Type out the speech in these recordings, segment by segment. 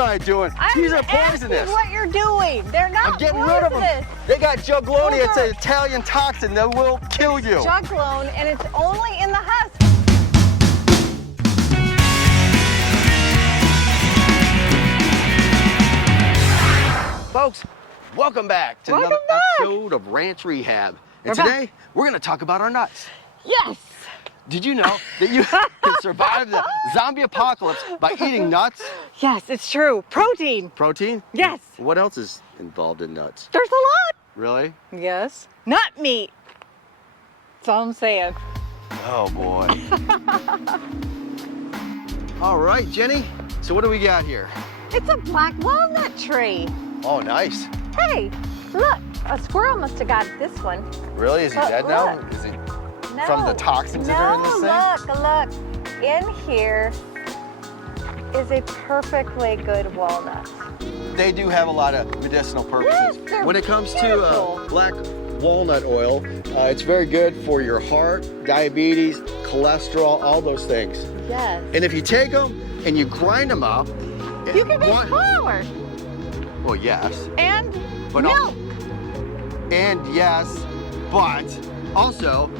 what I'm doing. These are poisonous. What you're doing? They're not I'm getting poisonous. rid of them. They got juglone. It's an Italian toxin that will kill you. Juglone, and it's only in the husk. Folks, welcome back to another episode of Ranch Rehab. And today, we're going to talk about our nuts. Yes. Did you know that you can survive the zombie apocalypse by eating nuts? Yes, it's true. Protein. Protein? Yes. What else is involved in nuts? There's a lot. Really? Yes. Nut meat. That's all I'm saying. Oh, boy. All right, Jenny. So what do we got here? It's a black walnut tree. Oh, nice. Hey, look. A squirrel must have got this one. Really? Is he dead now? Is he from the toxins that are in this thing? Look. In here is a perfectly good walnut. They do have a lot of medicinal purposes. Yes, when it comes beautiful. to black walnut oil, it's very good for your heart, diabetes, cholesterol, all those things. Yes. And if you take them and you grind them up, you can make flour. Well, yes. And but milk. And yes, but also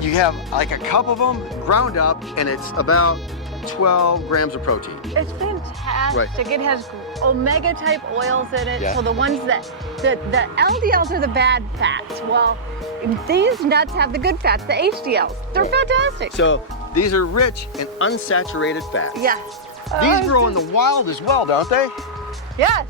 you have like a cup of them ground up, and it's about 12 grams of protein. It's fantastic. Right. It has omega type oils in it. Yeah. So the ones that, the LDLs are the bad fats. Well, these nuts have the good fats, the HDLs. They're fantastic. So these are rich in unsaturated fats. Yes. These grow in the wild as well, don't they? Yes.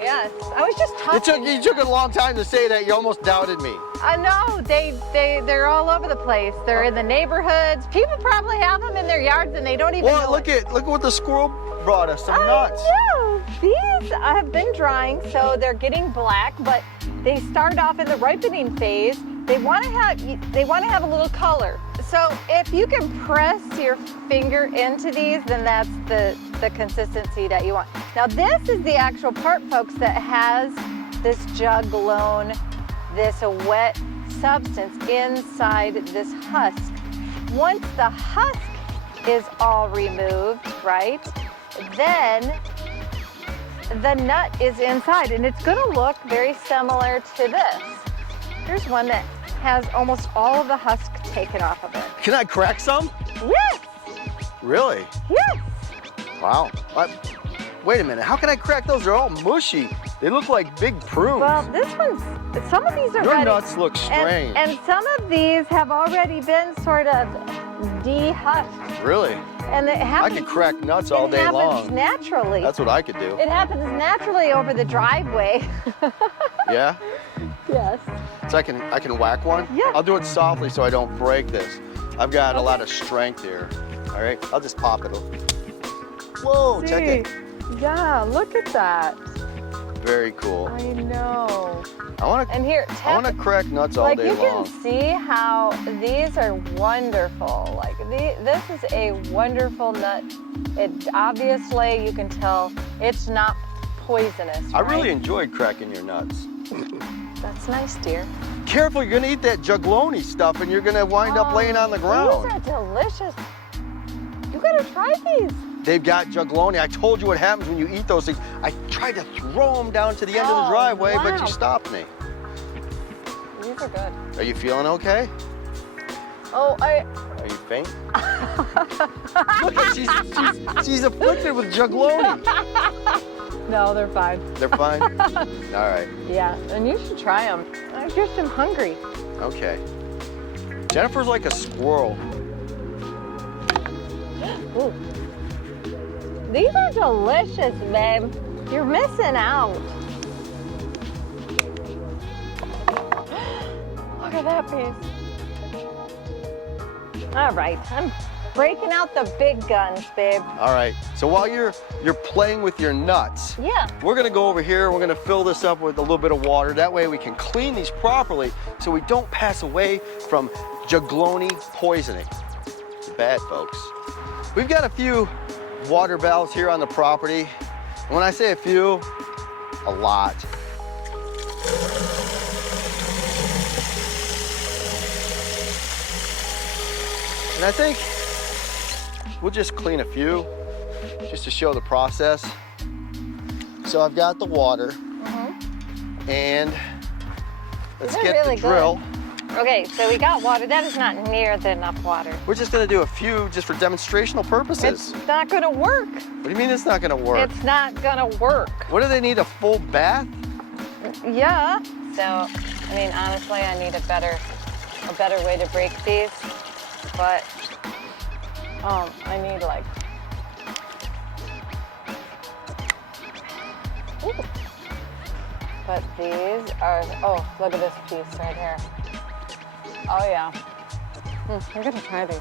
Yes. I was just talking. You took a long time to say that. You almost doubted me. I know. They're all over the place. They're in the neighborhoods. People probably have them in their yards and they don't even know. Look what the squirrel brought us, some nuts. I know. These have been drying, so they're getting black, but they start off in the ripening phase. They want to have a little color. So if you can press your finger into these, then that's the consistency that you want. Now this is the actual part, folks, that has this juglone, this wet substance inside this husk. Once the husk is all removed, right, then the nut is inside, and it's gonna look very similar to this. Here's one that has almost all of the husk taken off of it. Can I crack some? Yes. Really? Yes. Wow. Wait a minute. How can I crack those? They're all mushy. They look like big prunes. Well, some of these are Your ready. nuts look strange. And some of these have already been sort of de-husked. Really? And it happens, I could crack nuts all day long. It happens naturally. That's what I could do. It happens naturally over the driveway. Yeah? Yes. So I can whack one? Yeah. I'll do it softly so I don't break this. I've got a lot of strength here. All right, I'll just pop it. Whoa, check it. Yeah, look at that. Very cool. I know. I want to crack nuts all day long. Like you can see how these are wonderful. Like this is a wonderful nut. It obviously, you can tell it's not poisonous. I really enjoyed cracking your nuts. That's nice, dear. Careful, you're gonna eat that juglone stuff and you're gonna wind up laying on the ground. These are delicious. You gotta try these. They've got juglone. I told you what happens when you eat those things. I tried to throw them down to the end of the driveway, but you stopped me. These are good. Are you feeling okay? Oh, Are you faint? Look at she's afflicted with juglone. No, they're fine. They're fine? All right. Yeah, and you should try them. I just am hungry. Okay. Jennifer's like a squirrel. Ooh. These are delicious, babe. You're missing out. Look at that piece. All right, I'm breaking out the big guns, babe. All right, so while you're playing with your nuts, yeah, we're gonna go over here, we're gonna fill this up with a little bit of water. That way we can clean these properly so we don't pass away from juglone poisoning. It's bad, folks. We've got a few water valves here on the property. And when I say a few, a lot. And I think we'll just clean a few just to show the process. So I've got the water, and let's get really the drill. Good. Okay, so we got water. That is not near enough water. We're just gonna do a few just for demonstrational purposes. It's not gonna work. What do you mean it's not gonna work? It's not gonna work. What do they need, a full bath? Yeah. So, I mean, honestly, I need a better way to break these, but I need like. Ooh. But these are, oh, look at this piece right here. Oh yeah. We're gonna try these.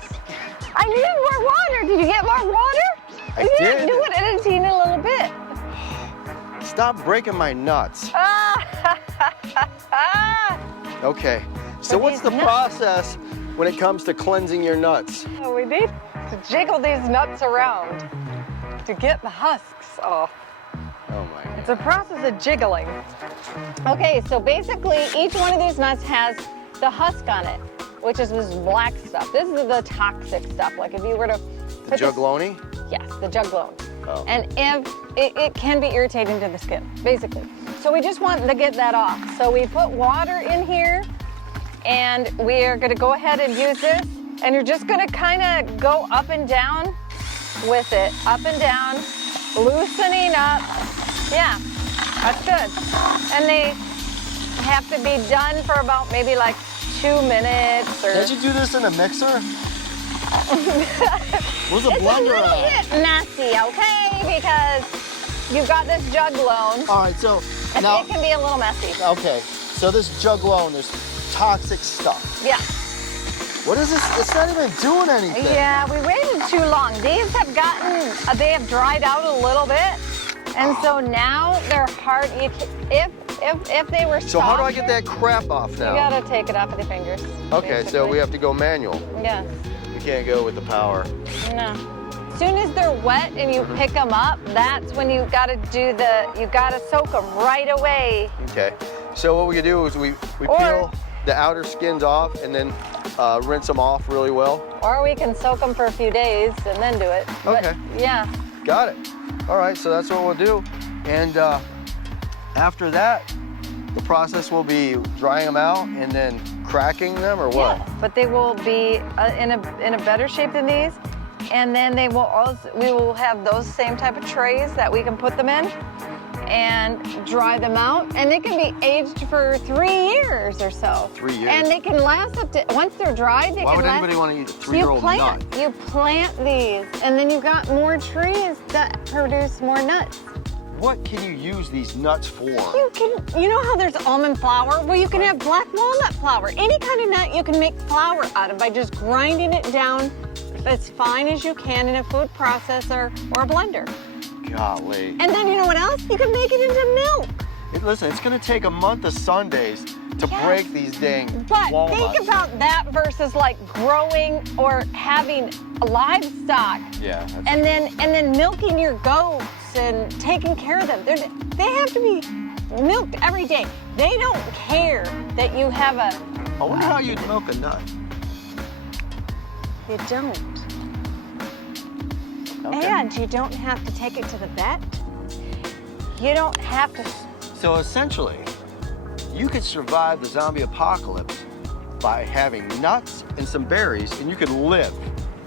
I needed more water. Did you get more water? I did. Do it in a teeny little bit. Stop breaking my nuts. Okay, so what's the process when it comes to cleansing your nuts? Oh, we need to jiggle these nuts around to get the husks off. Oh my God. It's a process of jiggling. Okay, so basically each one of these nuts has the husk on it, which is this black stuff. This is the toxic stuff. Like if you were to The JUGLONE? Yes, the JUGLONE. Oh. And if it can be irritating to the skin, basically. So we just want to get that off. So we put water in here, and we're gonna go ahead and use this, and you're just gonna kind of go up and down with it, up and down, loosening up. Yeah, that's good. And they have to be done for about maybe like 2 minutes or... Can't you do this in a mixer? Where's the blender It's a little bit messy, okay? Because you've got this JUGLONE. All right, so now... It can be a little messy. Okay, so this JUGLONE, there's toxic stuff. Yeah. What is this? It's not even doing anything. Yeah, we waited too long. These have gotten, they have dried out a little bit. And so now they're hard. If they were softer, so how do I get that crap off now? You gotta take it off with your fingers. Okay, basically. so we have to go manual. Yes. We can't go with the power. No. As soon as they're wet and you pick them up, that's when you gotta do you gotta soak them right away. Okay, so what we can do is we peel the outer skins off and then rinse them off really well. Or we can soak them for a few days and then do it. Okay. But, yeah. Got it. All right, so that's what we'll do. And after that, the process will be drying them out and then cracking them, or what? Yeah, but they will be in a better shape than these. And then we will have those same type of trays that we can put them in and dry them out. And they can be aged for 3 years or so. 3 years. And they can last up to, once they're dried, they Why can would last. anybody want to eat a 3-year-old nut? You plant these, and then you've got more trees that produce more nuts. What can you use these nuts for? You know how there's almond flour? Well, you can have black walnut flour. Any kind of nut you can make flour out of by just grinding it down as fine as you can in a food processor or a blender. Golly. And then you know what else? You can make it into milk. Listen, it's gonna take a month of Sundays to break these dang walnuts. Think about that versus like growing or having livestock. Yeah. And then milking your goats and taking care of them. They have to be milked every day. They don't care that you have a... I wonder how you'd milk a nut. You don't. Okay. And you don't have to take it to the vet. You don't have to... So essentially, you could survive the zombie apocalypse by having nuts and some berries, and you could live.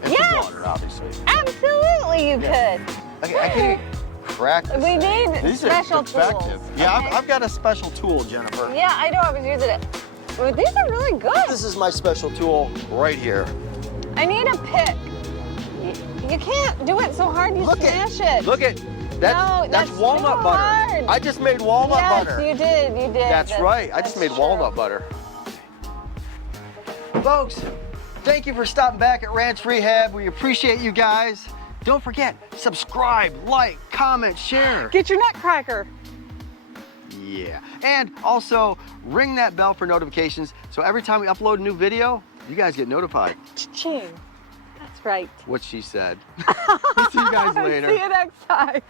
And some water, obviously. Absolutely you could. Okay, I can't even crack this We thing. need These special are defective. tools. Yeah, okay? I've got a special tool, Jennifer. Yeah, I know, I was using it. Well, these are really good. This is my special tool right here. I need a pick. You can't do it so hard you smash it. Look at that's walnut butter. Hard. I just made walnut butter. Yes, you did. That's right. I just made walnut butter. Folks, thank you for stopping back at Ranch Rehab. We appreciate you guys. Don't forget, subscribe, like, comment, share. Get your nutcracker. Yeah. And also, ring that bell for notifications so every time we upload a new video, you guys get notified. Cha-ching. That's right. What she said. See you guys later. See you next time.